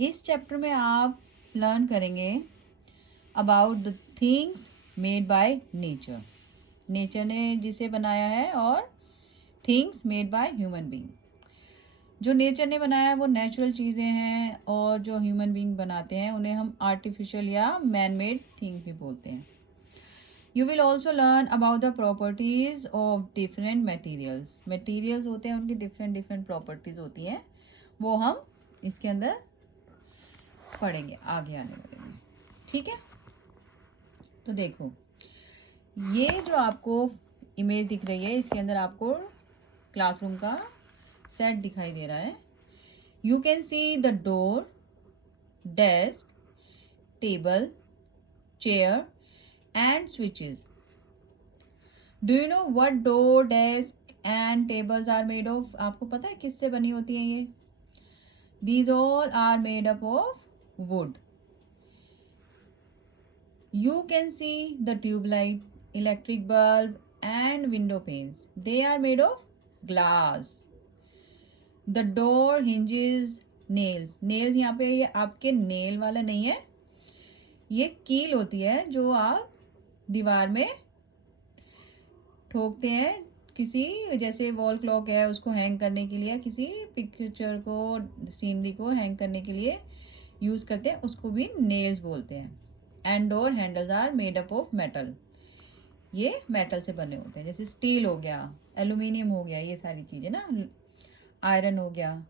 इस चैप्टर में आप लर्न करेंगे about the things made by nature. Nature ने जिसे बनाया है और things made by human being. जो नेचर ने बनाया है वो नेचुरल चीज़ें हैं और जो ह्यूमन बीइंग बनाते हैं उन्हें हम आर्टिफिशियल या मैन मेड थिंग भी बोलते हैं। You will also learn about the properties of different materials. Materials होते हैं उनकी डिफरेंट डिफरेंट प्रॉपर्टीज होती हैं, वो हम इसके अंदर पढ़ेंगे आगे आने वाले में। ठीक है, तो देखो ये जो आपको इमेज दिख रही है इसके अंदर आपको क्लासरूम का सेट दिखाई दे रहा है। You can see the door, desk, table, chair and switches. Do you know what door, desk and tables are made of? आपको पता है किससे बनी होती है ये? These all are made up of wood. You can see the tube light, electric bulb and window panes. They are made of glass. The door hinges, nails. Nails यहाँ पे ये आपके nail वाला नहीं है, ये कील होती है जो आप दीवार में ठोकते हैं किसी, जैसे वॉल क्लॉक है उसको हैंग करने के लिए, किसी पिक्चर को, सीनरी को हैंग करने के लिए यूज़ करते हैं, उसको भी नेल्स बोलते हैं। And door handles are made up of metal. ये मेटल से बने होते हैं, जैसे स्टील हो गया, एल्यूमिनियम हो गया, ये सारी चीज़ें ना, आयरन हो गया।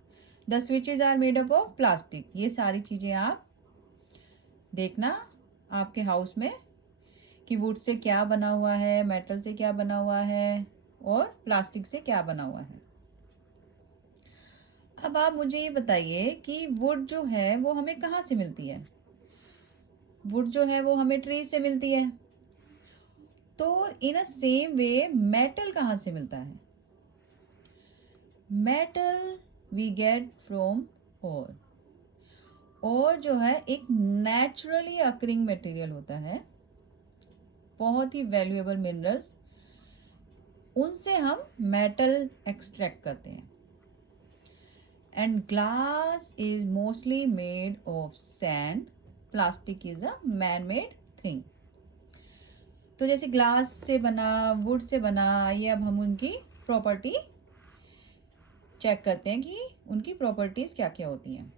The switches are made up of plastic. ये सारी चीज़ें आप देखना आपके हाउस में कि वुड से क्या बना हुआ है, मेटल से क्या बना हुआ है और प्लास्टिक से क्या बना हुआ है। अब आप मुझे ये बताइए कि वुड जो है वो हमें कहाँ से मिलती है? वुड जो है वो हमें ट्री से मिलती है। तो इन अ सेम वे मेटल कहाँ से मिलता है? मेटल वी गेट फ्रॉम ओर। और जो है एक नेचुरली अकरिंग मटेरियल होता है, बहुत ही वैल्यूएबल मिनरल्स, उनसे हम मेटल एक्सट्रैक्ट करते हैं। And glass is mostly made of sand, plastic is a man made thing. तो जैसे ग्लास से बना, वुड से बना, आइए अब हम उनकी प्रॉपर्टी चेक करते हैं कि उनकी प्रॉपर्टीज क्या क्या होती हैं।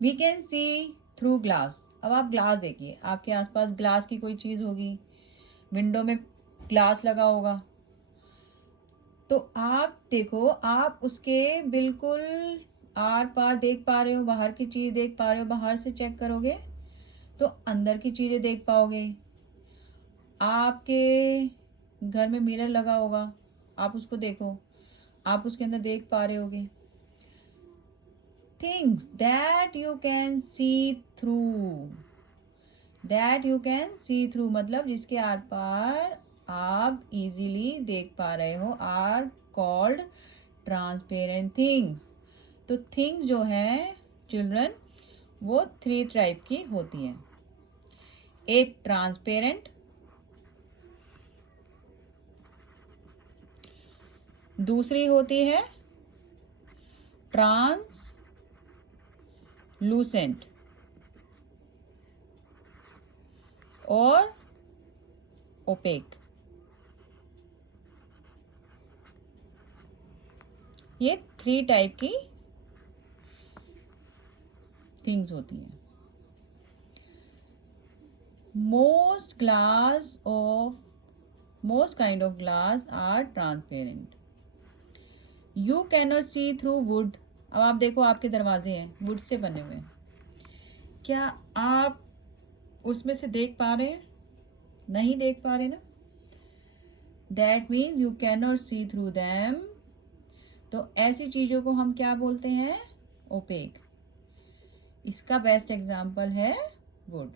We can see through glass. अब आप ग्लास देखिए, आपके आसपास ग्लास की कोई चीज़ होगी, विंडो में ग्लास लगा होगा, तो आप देखो, आप उसके बिल्कुल आर पार देख पा रहे हो, बाहर की चीज़ देख पा रहे हो, बाहर से चेक करोगे तो अंदर की चीज़ें देख पाओगे। आपके घर में मिरर लगा होगा, आप उसको देखो, आप उसके अंदर देख पा रहे होगे। Things that you can see through, that you can see through मतलब जिसके आर पार आप इजीली देख पा रहे हो, आर कॉल्ड ट्रांसपेरेंट थिंग्स। तो थिंग्स जो है चिल्ड्रन वो 3 टाइप की होती हैं। एक ट्रांसपेरेंट, दूसरी होती है ट्रांसलूसेंट और ओपेक। ये 3 टाइप की थिंग्स होती हैं। Most kind of glass are transparent. You cannot see through wood. अब आप देखो, आपके दरवाजे हैं वुड से बने हुए, क्या आप उसमें से देख पा रहे हैं? नहीं देख पा रहे ना, that means you cannot see through them. तो ऐसी चीज़ों को हम क्या बोलते हैं? ओपेक। इसका बेस्ट एग्जाम्पल है वुड,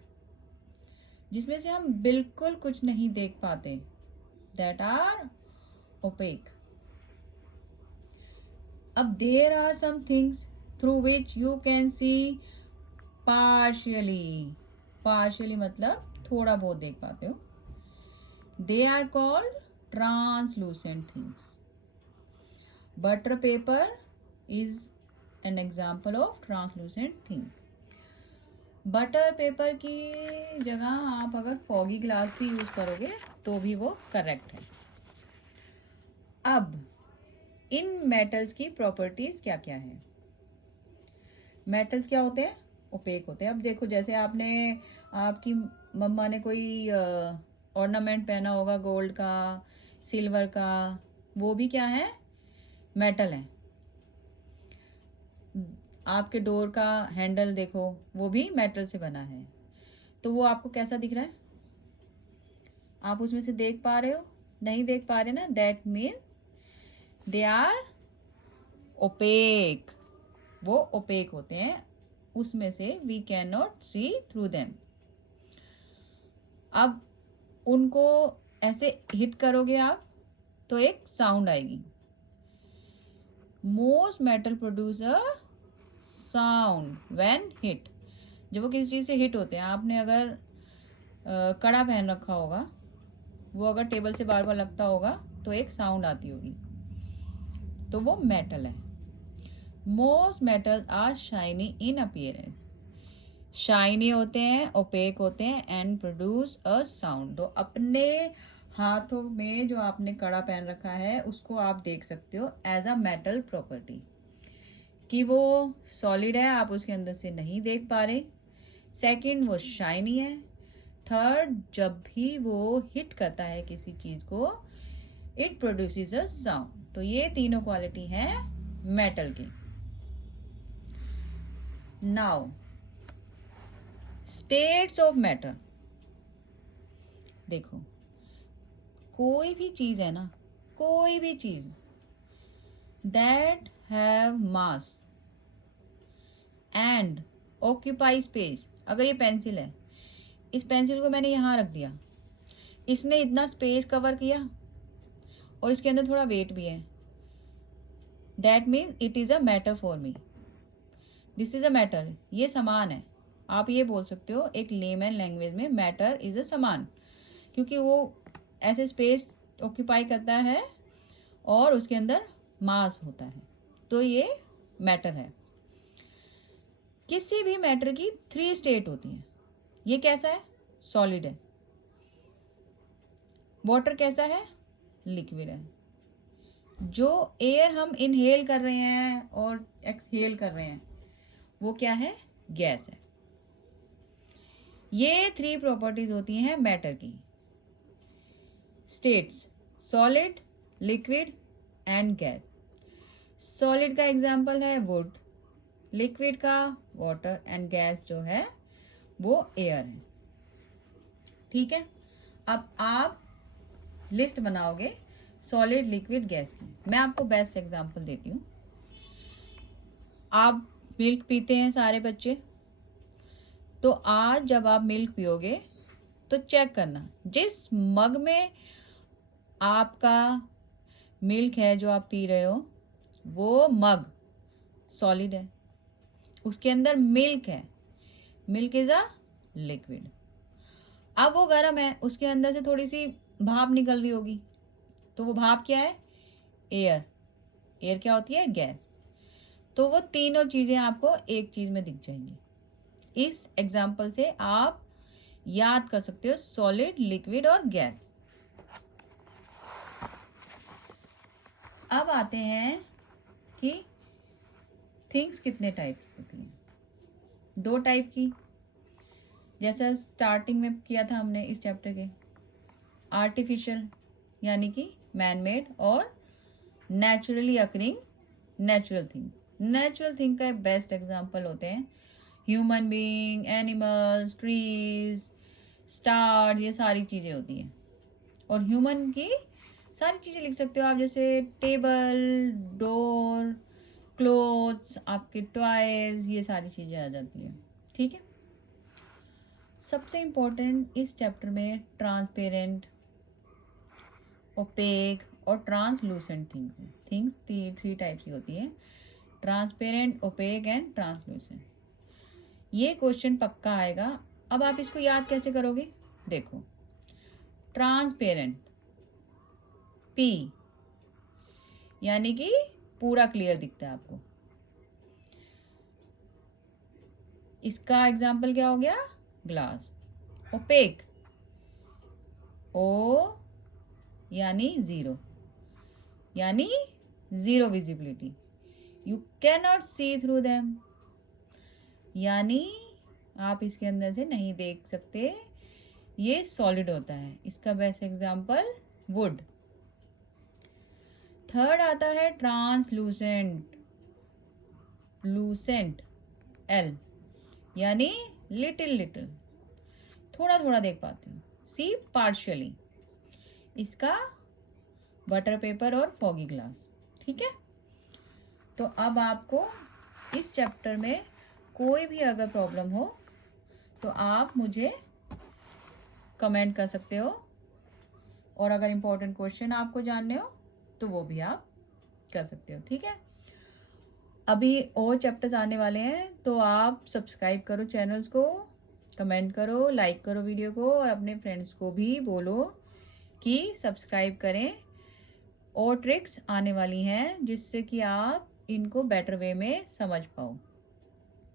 जिसमें से हम बिल्कुल कुछ नहीं देख पाते, दैट आर ओपेक. अब there are some things through which you can see partially. partially मतलब थोड़ा बहुत देख पाते हो. They are called translucent things. Butter paper is an example of translucent thing. Butter paper की जगह आप अगर फॉगी ग्लास भी यूज़ करोगे तो भी वो करेक्ट है। अब इन मेटल्स की प्रॉपर्टीज़ क्या क्या है? मेटल्स क्या होते हैं? ओपेक होते हैं। अब देखो, जैसे आपने, आपकी मम्मा ने कोई ऑर्नामेंट पहना होगा गोल्ड का, सिल्वर का, वो भी क्या है? मेटल है। आपके डोर का हैंडल देखो, वो भी मेटल से बना है। तो वो आपको कैसा दिख रहा है? आप उसमें से देख पा रहे हो? नहीं देख पा रहे ना? That means they are opaque. वो ओपेक होते हैं, उसमें से we can not see through them. अब उनको ऐसे हिट करोगे आप तो एक साउंड आएगी। Most metal produce a sound when hit. जब वो किसी चीज़ से हिट होते हैं, आपने अगर कड़ा पहन रखा होगा, वो अगर टेबल से बार बार लगता होगा तो एक साउंड आती होगी, तो वो मेटल है। Most metals are shiny in appearance. Shiny होते हैं, ओपेक होते हैं एंड प्रोड्यूस अ साउंड। तो अपने हाथों में जो आपने कड़ा पहन रखा है उसको आप देख सकते हो एज अ मेटल प्रॉपर्टी, कि वो सॉलिड है, आप उसके अंदर से नहीं देख पा रहे। सेकंड, वो शाइनी है। थर्ड, जब भी वो हिट करता है किसी चीज़ को, इट प्रोड्यूसेस अ साउंड। तो ये तीनों क्वालिटी हैं मेटल की। Now states of matter. देखो, कोई भी चीज़ है ना, कोई भी चीज़ that have mass and occupy space. अगर ये पेंसिल है, इस पेंसिल को मैंने यहाँ रख दिया, इसने इतना स्पेस कवर किया और इसके अंदर थोड़ा वेट भी है, that means it is a matter for me. This is a matter. ये समान है। आप ये बोल सकते हो एक लेमन लैंग्वेज में, मैटर इज़ अ समान, क्योंकि वो ऐसे स्पेस ऑक्यूपाई करता है और उसके अंदर मास होता है, तो ये मैटर है। किसी भी मैटर की 3 स्टेट होती हैं। ये कैसा है? सॉलिड है। वाटर कैसा है? लिक्विड है। जो एयर हम इनहेल कर रहे हैं और एक्सहेल कर रहे हैं, वो क्या है? गैस है। ये 3 प्रॉपर्टीज होती हैं मैटर की। States: solid, liquid and gas. Solid का एग्जाम्पल है वुड, लिक्विड का वाटर एंड गैस जो है वो एयर है। ठीक है, अब आप लिस्ट बनाओगे सॉलिड, लिक्विड, गैस की। मैं आपको बेस्ट एग्जांपल देती हूँ। आप मिल्क पीते हैं सारे बच्चे, तो आज जब आप मिल्क पियोगे तो चेक करना, जिस मग में आपका मिल्क है जो आप पी रहे हो, वो मग सॉलिड है, उसके अंदर मिल्क है, मिल्क इज़ अ लिक्विड। अब वो गर्म है, उसके अंदर से थोड़ी सी भाप निकल रही होगी, तो वो भाप क्या है? एयर। एयर क्या होती है? गैस। तो वो तीनों चीज़ें आपको एक चीज़ में दिख जाएंगी। इस एग्जाम्पल से आप याद कर सकते हो सॉलिड, लिक्विड और गैस। अब आते हैं कि थिंग्स कितने टाइप की होती हैं। 2 टाइप की, जैसा स्टार्टिंग में किया था हमने इस चैप्टर के। आर्टिफिशियल यानी कि मैन मेड, और naturally occurring natural thing. Natural thing का बेस्ट एग्जांपल होते हैं human being, animals, trees, star, ये सारी चीज़ें होती हैं। और ह्यूमन की सारी चीज़ें लिख सकते हो आप, जैसे टेबल, डोर, क्लोथ्स, आपके टॉयज, ये सारी चीज़ें आ जाती हैं। ठीक है, सबसे इम्पोर्टेंट इस चैप्टर में ट्रांसपेरेंट, ओपेक और ट्रांसलूसेंट थिंग्स 3 टाइप्स की होती है, ट्रांसपेरेंट, ओपेक एंड ट्रांसलूसेंट। ये क्वेश्चन पक्का आएगा। अब आप इसको याद कैसे करोगे? देखो, ट्रांसपेरेंट, पी यानी कि पूरा क्लियर दिखता है आपको। इसका एग्जाम्पल क्या हो गया? ग्लास। ओपेक, ओ यानी ज़ीरो, यानी zero visibility, you can not see through them, यानी आप इसके अंदर से नहीं देख सकते, ये सॉलिड होता है। इसका बेस्ट एग्जाम्पल वुड। थर्ड आता है ट्रांसलूसेंट, लूसेंट, एल यानी लिटिल लिटिल, थोड़ा थोड़ा देख पाते हो। सी पार्शियली, इसका बटर पेपर और फॉगी ग्लास। ठीक है, तो अब आपको इस चैप्टर में कोई भी अगर प्रॉब्लम हो तो आप मुझे कमेंट कर सकते हो, और अगर इम्पोर्टेंट क्वेश्चन आपको जानने हो तो वो भी आप कर सकते हो। ठीक है, अभी और चैप्टर्स आने वाले हैं, तो आप सब्सक्राइब करो चैनल्स को, कमेंट करो, लाइक करो वीडियो को, और अपने फ्रेंड्स को भी बोलो कि सब्सक्राइब करें। और ट्रिक्स आने वाली हैं जिससे कि आप इनको बेटर वे में समझ पाओ।